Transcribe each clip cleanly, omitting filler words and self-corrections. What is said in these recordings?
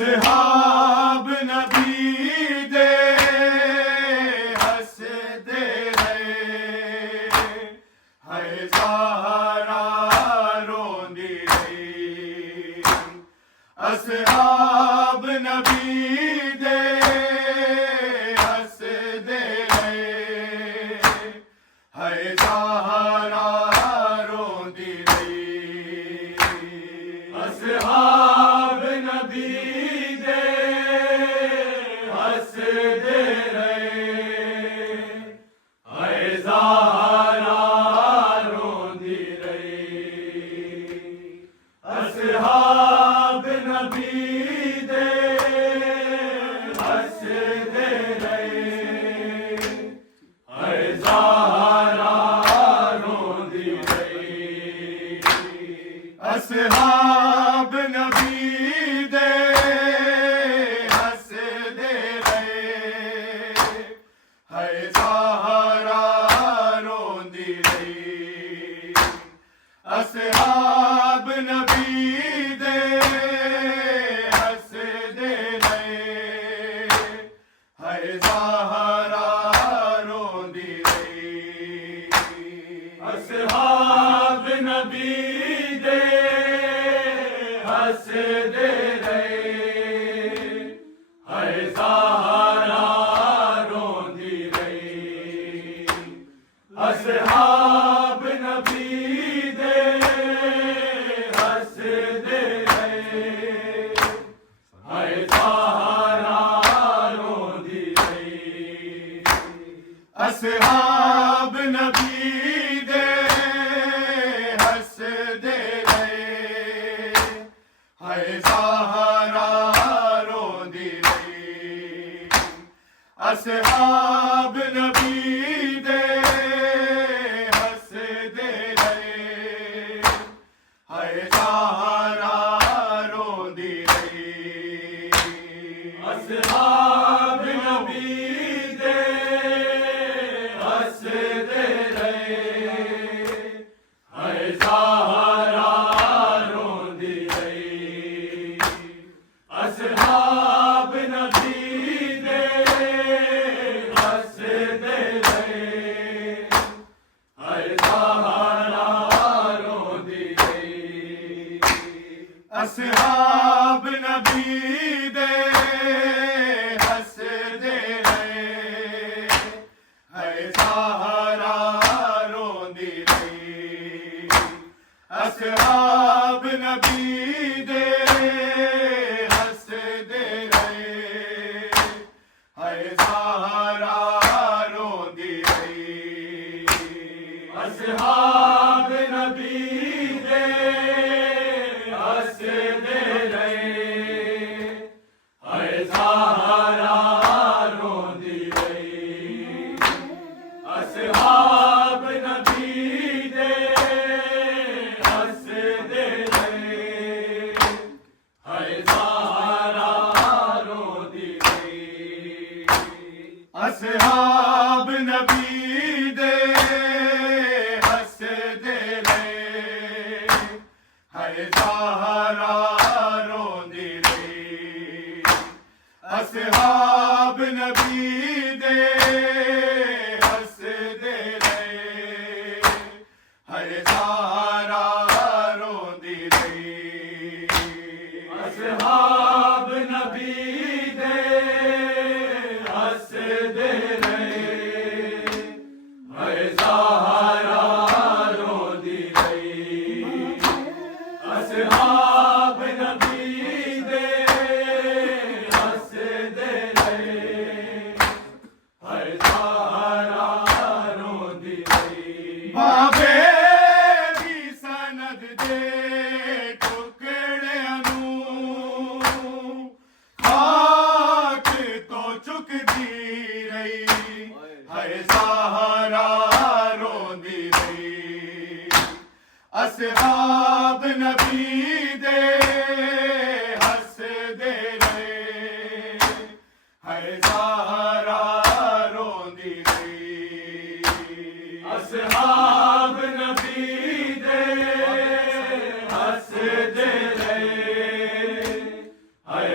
असहाब नबी दे हसदे रहे है ज़हरा रोंदी रही असहाब नबी दे हसदे रहे है ज़हरा रोंदी रही असहाब नबी दे हसदे रहे है ज़हरा रोंदी रही असहाब नबी दे हसदे रहे है ज़हरा रोंदी रही असहाब नबी दे हसदे रहे है ज़हरा रोंदी रही असहाब नबी दे हसदे रहे है ज़हरा रोंदी रही असहाब नबी दे हसदे रहे है ज़हरा रोंदी रही असहाब नबी दे हसदे रहे है ज़हरा रोंदी रही असहाब नबी दे हसदे रहे है ज़हरा रोंदी रही असहाब नबी दे हसदे रहे है ज़हरा रोंदी रही असहाब नबी दे हसदे रहे है ज़हरा रोंदी रही असहाब नबी दे हसदे रहे है ज़हरा रोंदी रही असहाब नबी दे हसदे रहे है ज़हरा रोंदी रही असहाब नबी दे हसदे रहे है ज़हरा रोंदी रही असहाब नबी दे हसदे रहे है ज़हरा रोंदी रही असहाब नबी दे हसदे रहे है ज़हरा रोंदी रही असहाब नबी दे हसदे रहे है ज़हरा रोंदी रही असहाब नबी दे हसदे रहे है ज़हरा रोंदी रही असहाब नबी दे हसदे रहे है ज़हरा रोंदी रही असहाब नबी दे हसदे रहे है ज़हरा रोंदी रही बाबे दी सनद दे टुकड़िਆਂ ਨੂੰ खाक तो चुकदी रही है ज़हरा रोंदी रही असहाब नबी दे हसदे रहे है ज़हरा रोंदी रही असहाब नबी दे हसदे रहे है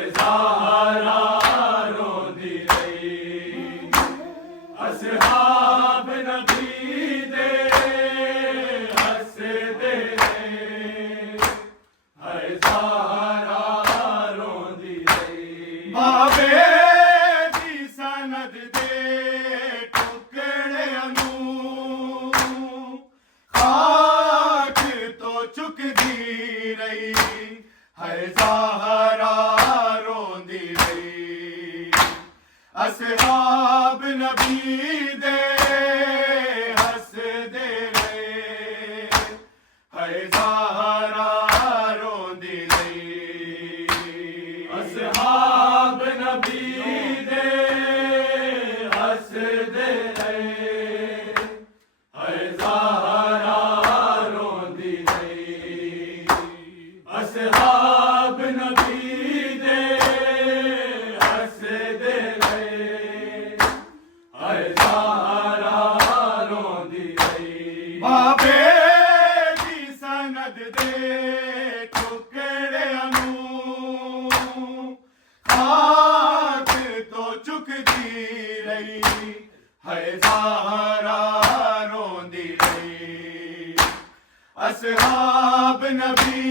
असहाब नबी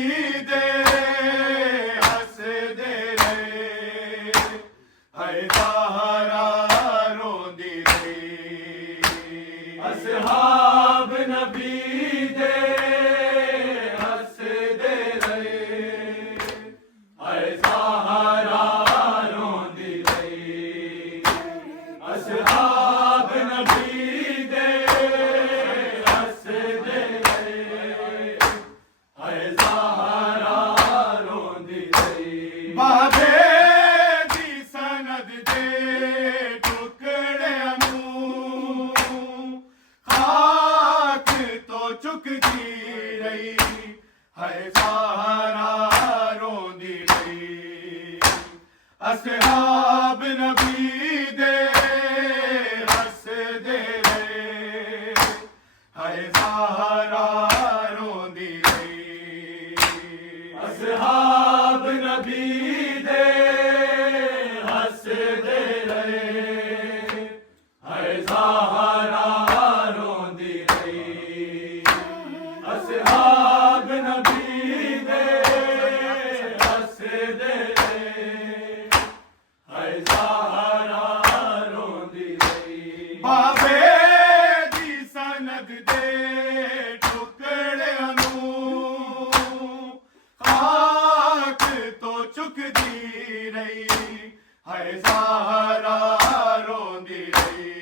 दे हसदे रहे हाय ज़हरा रोंदी रही असहाब नबी दे हसदे रहे हाय ज़हरा रोंदी रही असहाब नबी दे हसदे रहे हाय ज़हरा रोंदी रही बाबे दी सनद दे टुकड़िਆਂ ਨੂੰ खाक तो चुकदी रही हाय ज़हरा रोंदी रही असहाब नबी दे हसदे रहे हाय ज़हरा रोंदी रही असहाब नबी दे हसदे रहे हाय ज़हरा रोंदी रही असहाब नबी दे हसदे रहे हाय ज़हरा रोंदी रही बाबे दी सनद दे टुकड़िਆਂ ਨੂੰ खाक तो चुकदी रही हाय ज़हरा रोंदी रही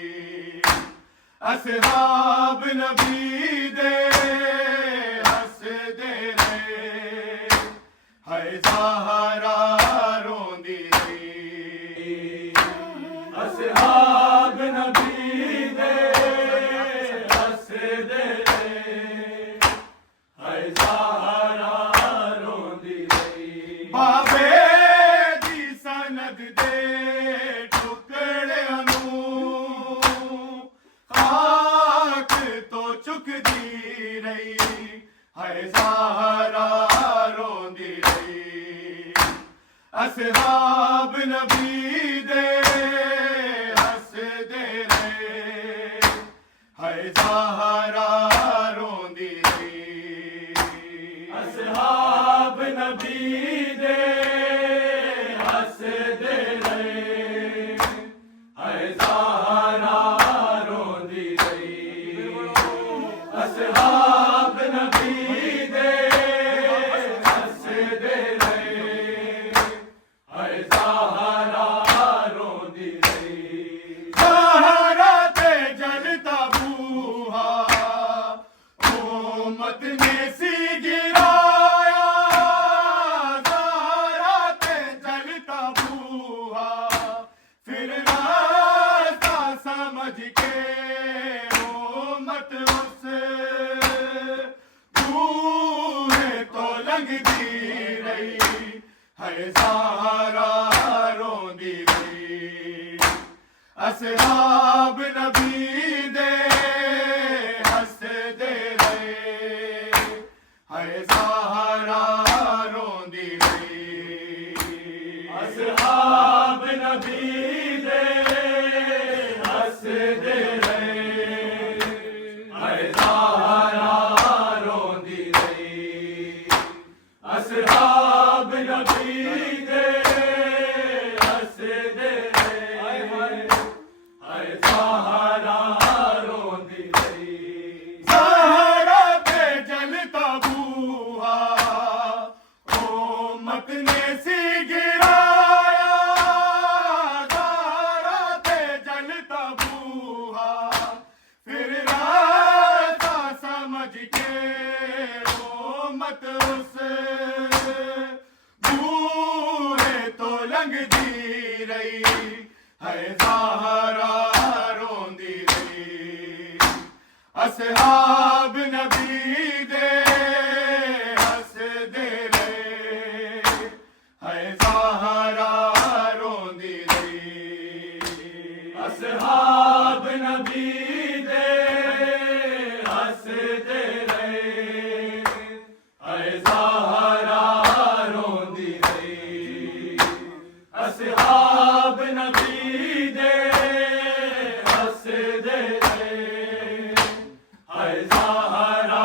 असहाब नबी दे हसदे रहे हाय ज़हरा रोंदी रही असहाब नबी दे हसदे रहे हाय ज़हरा रोंदी रही बाबे दी सनद दे टुकड़िਆਂ ਨੂੰ खाक तो चुकदी रही हाय ज़हरा रोंदी रही असहाब नबी दे हसदे रहे हाय ज़हरा रोंदी रही असहाब नबी दे हसदे रहे हाय ज़हरा रोंदी रही असहाब नबी दे हसदे रहे हाय ज़हरा रोंदी रही ज़हरा ते जलता बूहा उम्मत ने सी गिराया ज़हरा ते जलता बूहा फिर रास्ता समझ के उम्मत उस बूहे तो लंघदी रही हाय ज़हरा रोंदी रही असहाब नबी दे हसदे रहे हाय ज़हरा रोंदी रही असहाब नबी दे हसदे रहे हाय ज़हरा रोंदी रही असहाब नबी दे हसदे रहे हाय ज़हरा रोंदी रही ज़हरा ते जलता बूहा उम्मत ने सी गिराया ज़हरा ते जलता बूहा फिर रास्ता समझ के उम्मत उस बूहे तो लंघदी रही हाय ज़हरा रोंदी रही असहाब नबी दे हसदे रहे हाय ज़हरा रोंदी रही असहाब नबी दे हसदे रहे हाय ज़हरा रोंदी रही असहाब नबी दे हसदे रहे हाय ज़हरा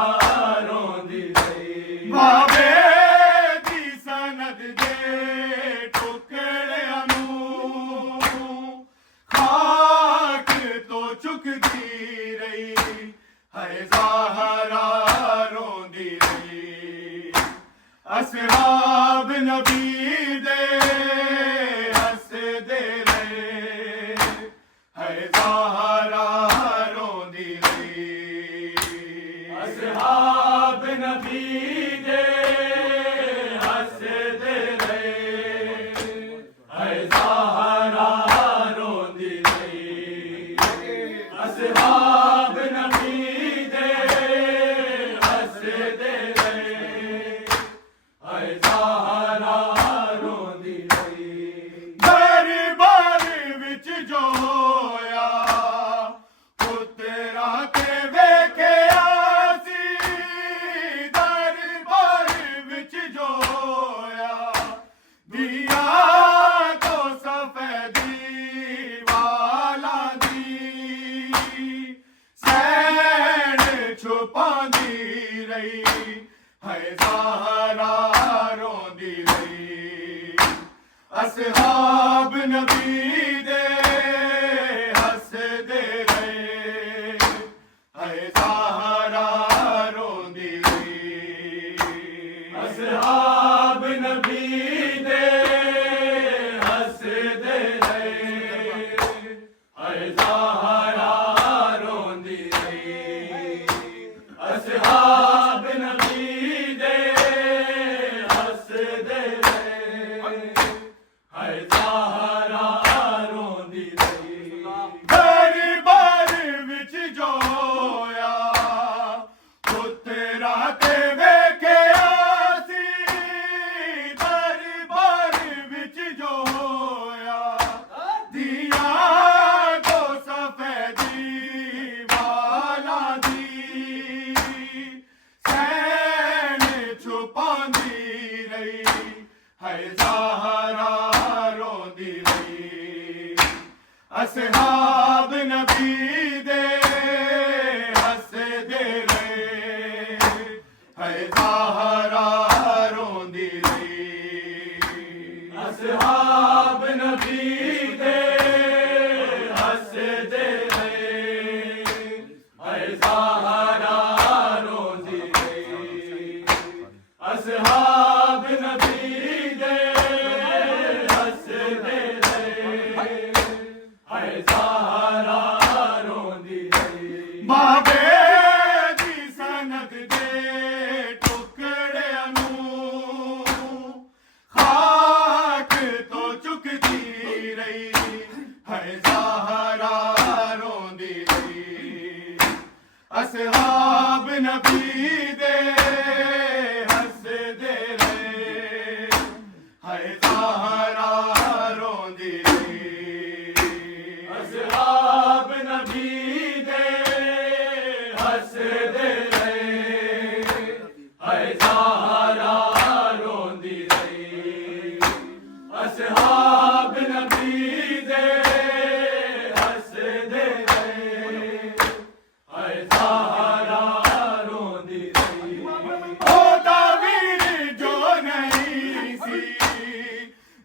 है ज़हरा रोंदी रही असहाब नबी दे हसदे रहे है ज़हरा रोंदी रही असहाब नबी दे हसदे रहे है ज़हरा रोंदी रही असहाब नबी दे हसदे रहे है ज़हरा रोंदी रही दरबार विच जो होया पुत्रा ते वेखिया सी दरबार विच जो होया दिया तो सफेदी वाला दी सैन छुपांदी रही है ज़हरा रोंदी रही असहाब नबी दे हसदे रहे है ज़हरा रोंदी रही असहाब नबी दे हसदे रहे है ज़हरा रोंदी रही असहाब नबी दे हसदे रहे है ज़हरा रोंदी रही दरबार विच जो होया पुत्रा ते वेखिया सी दरबार विच जो होया दिया तो सफेदी वाला दी सैन छुपांदी रही है ज़हरा रोंदी रही असहाब नबी दे हसदे रहे है ज़हरा रोंदी रही असहाब नबी दे हसदे रहे है ज़हरा रोंदी रही असहाब नबी दे हसदे रहे है ज़हरा रोंदी रही बाबे दी सनद दे टुकड़िਆਂ ਨੂੰ खाक तो चुकती रही है ज़हरा रोंदी रही असहाब नबी दे हसदे रहे है ज़हरा रोंदी रही असहाब नबी दे हसदे रहे है ज़हरा रोंदी रही असहाब नबी दे हसदे रहे है ज़हरा रोंदी रही ओ तावीर जो नहीं सी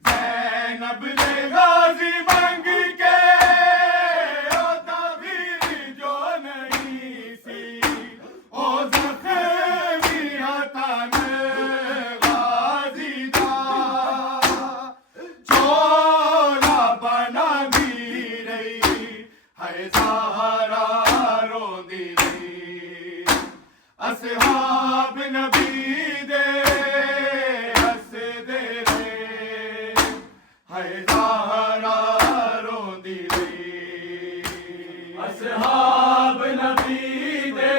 ज़ैनब ने गाज़ी मंग के ओ तावीर जो नहीं सी ओ ज़ख्मी हतन गाज़ी दा चोला बना भी रही है ज़हरा रोंदी रही असहाब नबी दे हसदे रहे है ज़हरा रोंदी रही असहाब नबी दे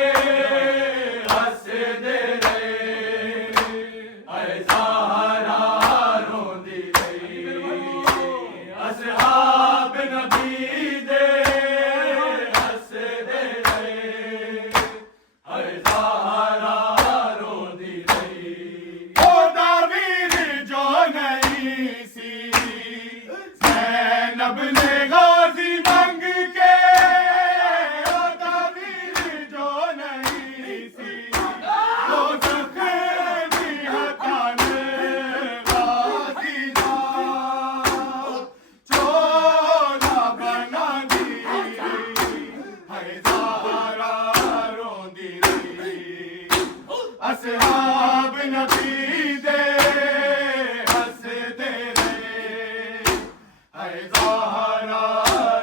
हसदे रहे है ज़हरा रोंदी रही असहाब नबी दे हसदे रहे है ज़हरा रोंदी रही नबी दे हसदे रहे हाय ज़हरा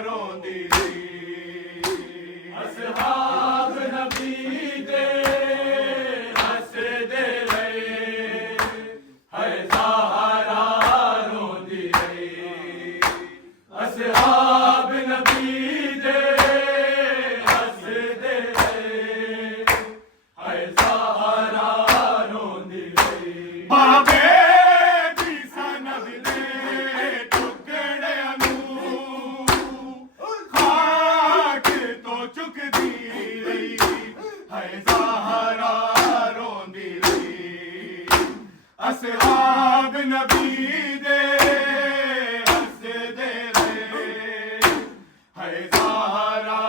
रोंदी रही असहाब नबी दे हसदे रहे हाय ज़हरा रोंदी रही असहाब नबी दे हसदे रहे हाय ज़हरा रोंदी रही बाबे दी सनद दे टुकड़िਆਂ ਨੂੰ ਖਾਕ ਤੋਂ ਚੁੱਕਦੀ ਰਹੀ ਹਾਏ ਜ਼ਾਹਰਾ ਰੋਂਦੀ ਰਹੀ ਅਸਹਾਬ ਨਬੀ ਦੇ ਹੱਸਦੇ ਰਹੇ ਹਾਏ ਜ਼ਾਹਰਾ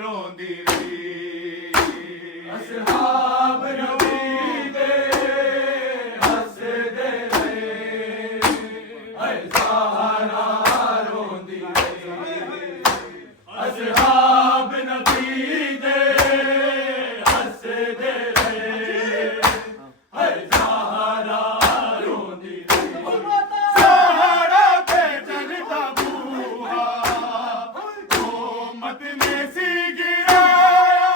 ਰੋਂਦੀ ਰਹੀ ਅਸਹਾਬ ਨਬੀ ਦੇ ਹੱਸਦੇ ਰਹੇ ਹਾਏ ਜ਼ਾਹਰਾ ਰੋਂਦੀ ਰਹੀ ਅਸਹਾਬ ਨਬੀ ਦੇ ਹੱਸਦੇ ਰਹੇ ਹਾਏ ਜ਼ਾਹਰਾ ਰੋਂਦੀ ਰਹੀ ਸਹਾਰਾ ਤੇ ਚਲਦਾ ਬੂਹਾ ਉਮਤ ਨੇ ਸੀ ਗਿਰਾਇਆ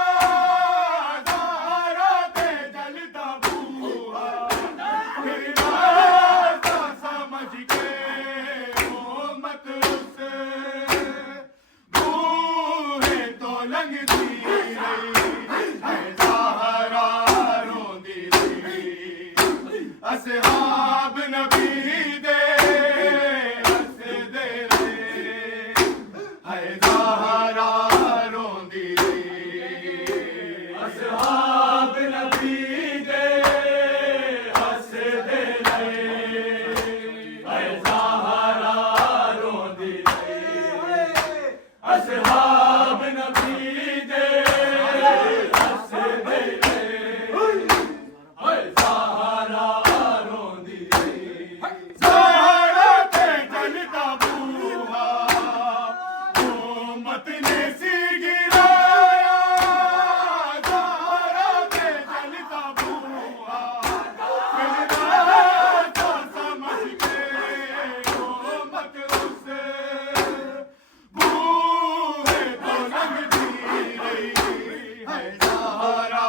ਜ਼ਾਹਰਾ ਤੇ ਜਲਦਾ ਬੂਹਾ ਫਿਰਦਾ ਤਾਂ ਸਮਝ ਕੇ ਉਮਤ ਉਸ ਬੂਹੇ ਤੋਂ ਲੰਘਦੀ ਰਹੀ ਹਾਏ ਜ਼ਾਹਰਾ ਰੋਂਦੀ ਰਹੀ ਅਸਹਾਬ ਨਬੀ ਦੇ ਹੱਸਦੇ ਰਹੇ ਹਾਏ ਜ਼ਾਹਰਾ ਰੋਂਦੀ ਰਹੀ ਅਸਹਾਬ ਨਬੀ ਦੇ ਹੱਸਦੇ ਰਹੇ ਹਾਏ ਜ਼ਾਹਰਾ ਰੋਂਦੀ ਰਹੀ ਅਸਹਾਬ ਨਬੀ ਦੇ ਹੱਸਦੇ ਰਹੇ ਹਾਏ ਜ਼ਾਹਰਾ ਰੋਂਦੀ ਰਹੀ ਜ਼ਾਹਰਾ ਤੇ ਜਲਦਾ ਬੂਹਾ ਉਮਤ ਨੇ ਸੀ ਗਿਰਾਇਆ ਜ਼ਾਹਰਾ ਤੇ ਜਲਦਾ ਬੂਹਾ ਫਿਰਦਾ ਤਾਂ ਸਮਝ ਕੇ ਉਮਤ ਉਸ ਬੂਹੇ ਤੋਂ ਲੰਘਦੀ ਰਹੀ ਹਾਏ ਜ਼ਾਹਰਾ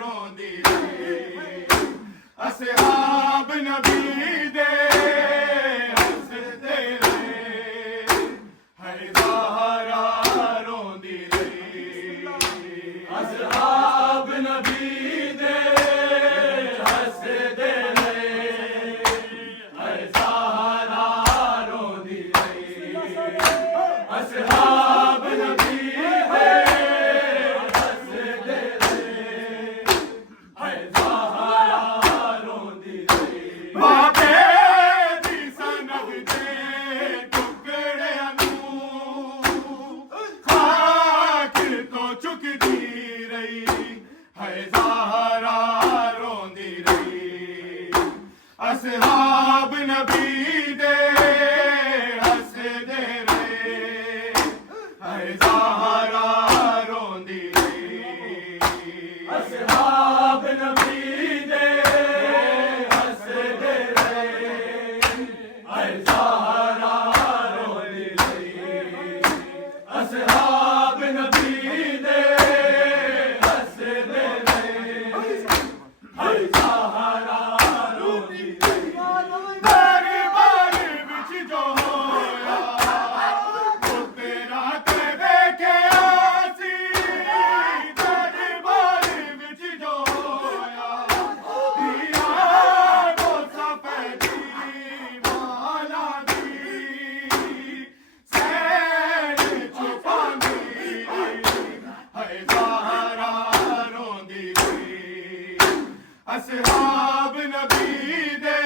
ਰੋਂਦੀ ਰਹੀ ਅਸਹਾਬ ਨਬੀ ਦੇ ਹੱਸਦੇ ਰਹੇ ਹਾਏ ਜ਼ਾਹਰਾ ਰੋਂਦੀ ਰਹੀ ਅਸਹਾਬ ਨਬੀ ਦੇ ਹੱਸਦੇ ਰਹੇ ਹਾਏ ਜ਼ਾਹਰਾ ਰੋਂਦੀ ਰਹੀ ਅਸਹਾਬ ਨਬੀ ਦੇ ਹੱਸਦੇ ਰਹੇ ਹਾਏ ਜ਼ਾਹਰਾ ਰੋਂਦੀ ਰਹੀ ਬਾਬੇ ਦੀ ਸਨਦ ਦੇ ਟੁਕੜਿਆਂ ਨੂੰ ਖਾਕ ਤੋਂ ਚੁੱਕਦੀ ਰਹੀ ਹਾਏ ਜ਼ਾਹਰਾ ਰੋਂਦੀ ਰਹੀ ਅਸਹਾਬ ਨਬੀ ਦੇ ਹੱਸਦੇ ਰਹੇ ਹਾਏ ਜ਼ਾਹਰਾ ਰੋਂਦੀ ਰਹੀ ਅਸਹਾਬ ਨਬੀ ਦੇ ਹੱਸਦੇ ਰਹੇ ਹਾਏ ਜ਼ਾਹਰਾ ਰੋਂਦੀ ਰਹੀ ਅਸਹਾਬ ਨਬੀ ਦੇ ਹੱਸਦੇ ਰਹੇ ਹਾਏ ਜ਼ਾਹਰਾ ਰੋਂਦੀ ਰਹੀ ਦਰਬਾਰ ਵਿੱਚ ਜੋ ਹੋਇਆ ਉਹ ਤੇਰਾ ਤੇ ਵੇਖਿਆ ਸੀ ਦਰਬਾਰ ਵਿੱਚ ਜੋ ਹੋਇਆ ਧੀਆਂ ਕੋ ਸਫੈਦੀ ਵਾਲਾ ਦੀ ਸੈਨ ਛੁਪਾਂਦੀ ਹਾਏ ਜ਼ਾਹਰਾ ਰੋਂਦੀ ਰਹੀ ਅਸਹਾਬ ਨਬੀ ਦੇ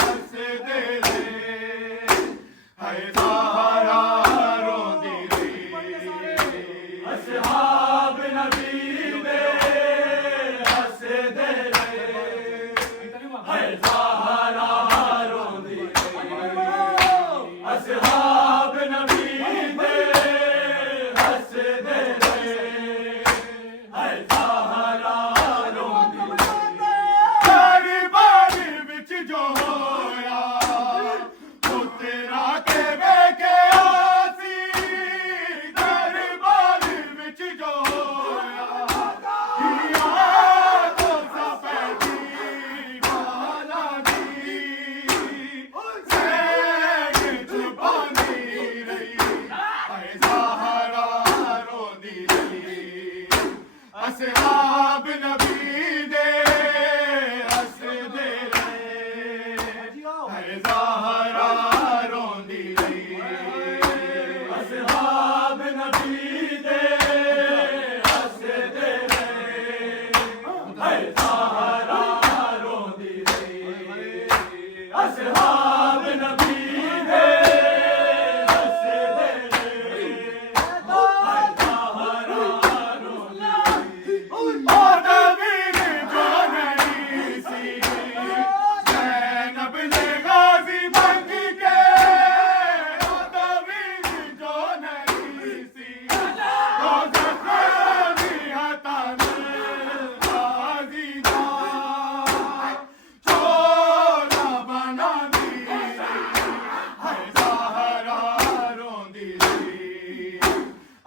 ਹੱਸਦੇ ਰਹੇ ਹਾਏ ਜ਼ਾਹਰਾ ਰੋਂਦੀ ਰਹੀ ਅਸਹਾਬ ਨਬੀ ਦੇ ਹੱਸਦੇ ਰਹੇ ਹਾਏ ਜ਼ਾਹਰਾ ਰੋਂਦੀ ਰਹੀ ਅਸਹਾਬ ਨਬੀ ਦੇ ਹੱਸਦੇ ਰਹੇ ਹਾਏ ਜ਼ਾਹਰਾ ਰੋਂਦੀ ਰਹੀ असहाब नबी दे हसदे रहे है ज़हरा रोंदी रही असहाब नबी दे हसदे रहे है ज़हरा रोंदी रही असहाब नबी दे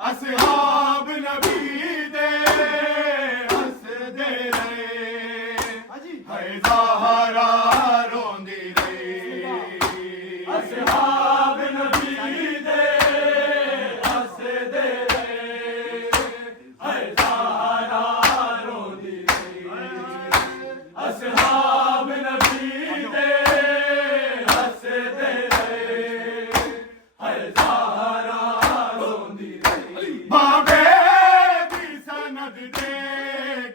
असहाब नबी दे हसदे रहे है ज़हरा रोंदी रही असहाब नबी दे हसदे रहे है ज़हरा रोंदी रही असहाब नबी दे हसदे रहे है ज़हरा बाबे दी सनद दे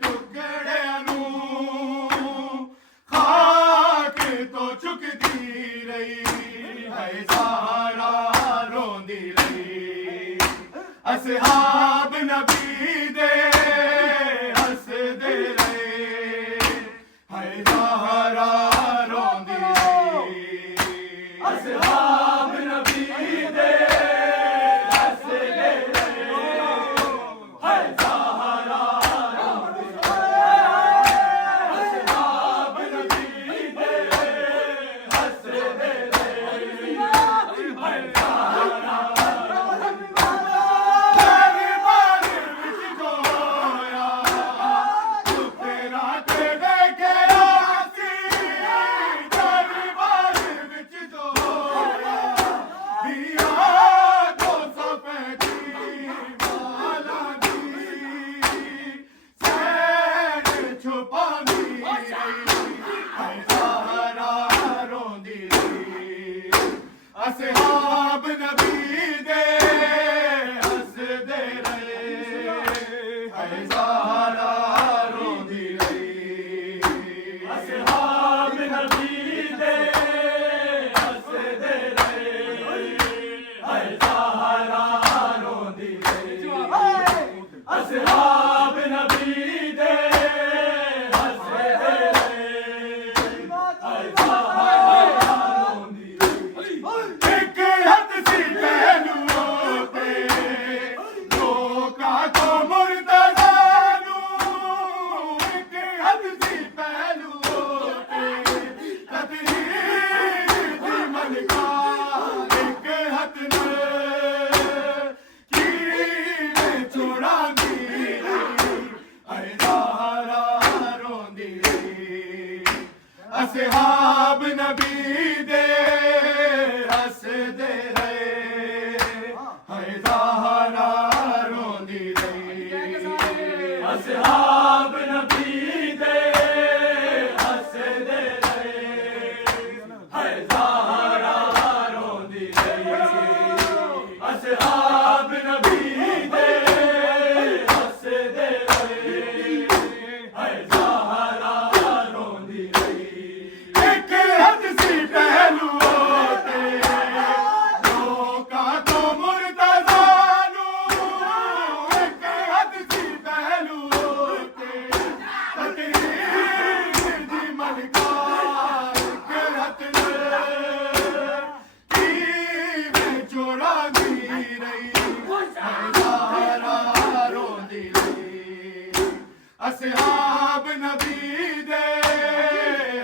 टुकड़िਆਂ ਨੂੰ ਖਾਕ ਤੋਂ ਚੁੱਕਦੀ ਰਹੀ ਹੈ ज़हरा ਰੋਂਦੀ ਰਹੀ असहाब नबी दे हसदे रहे है ज़हरा रोंदी रही असहाब नबी दे असहाब नबी दे हसदे रहे है ज़हरा रोंदी रही असहाब नबी दे हसदे रहे है ज़हरा रोंदी रही असहाब नबी दे हसदे रहे है ज़हरा रोंदी असहाब नबी दे हसदे रहे है ज़हरा रोंदी रही असहाब नबी दे हसदे रहे है ज़हरा रोंदी रही असहाब नबी दे हसदे रहे है ज़हरा रोंदी रही एक हद सी पहलुओं ते लोकां तो मुर्तज़ा नूं एक हद सी पहलुओं ते तकरीर दी मलका एक हद कीवें जोड़ांदी रही है ज़हरा रोंदी रही असहाब नबी दे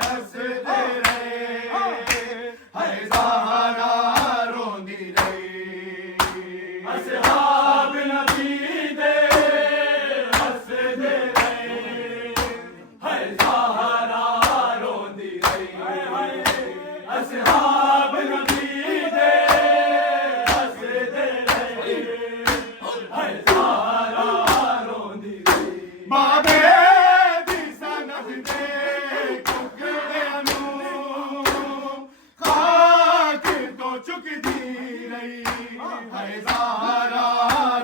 हसदे रहे है ज़हरा रोंदी रही असहाब नबी दे हसदे रहे है ज़हरा रोंदी रही असहाब नबी दे हसदे रहे है ज़हरा रोंदी रही ਬਾਬੇ ਦੀ ਸਨਦ ਦੇ ਟੁਕੜਿਆਂ ਨੂੰ ਖਾਕ ਤੋਂ ਚੁੱਕਦੀ ਰਹੀ ਹੈ ਜ਼ਾਰਾ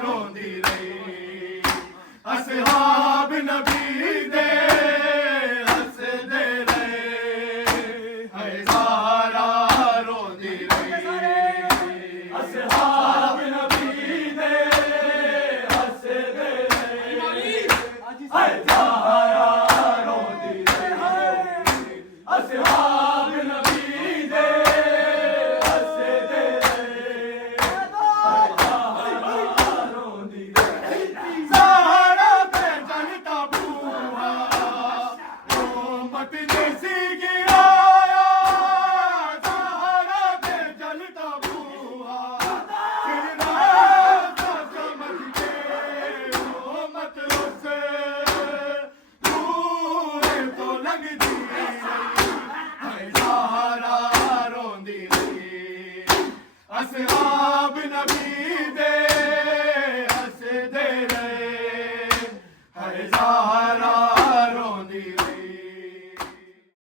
ਰੋਂਦੀ ਰਹੀ ਅਸਹਾਬ ਨਬੀ ਦੇ ਹੱਸਦੇ ਰਹੇ ਹੈ ਜ਼ਾਰਾ ਰੋਂਦੀ ਰਹੀ ਅਸਹਾਬ ਨਬੀ ਦੇ ਹੱਸਦੇ ਰਹੇ ਹੈ ਜ਼ਾਰਾ ਰੋਂਦੀ ਰਹੀ ਅਸਹਾਬ ਨਬੀ ਦੇ ਹੱਸਦੇ ਰਹੇ ਰੋਂਦੀ ਰਹੀ ਜ਼ਾਰਾ ਤੇ ਜਨਤਾ ਬੂਹਾ ਉਮਤ ਨੇ ਸੀ ਗਿਰਾਇਆ ਜ਼ਾਰਾ ਤੇ ਜਨਤਾ ਬੂਹਾ ਸਿਰਨਾ ਸਮਝ ਕੇ ਉਮਤ ਉਸ ਦੂਰ ਤੋਂ ਲੰਘਦੀ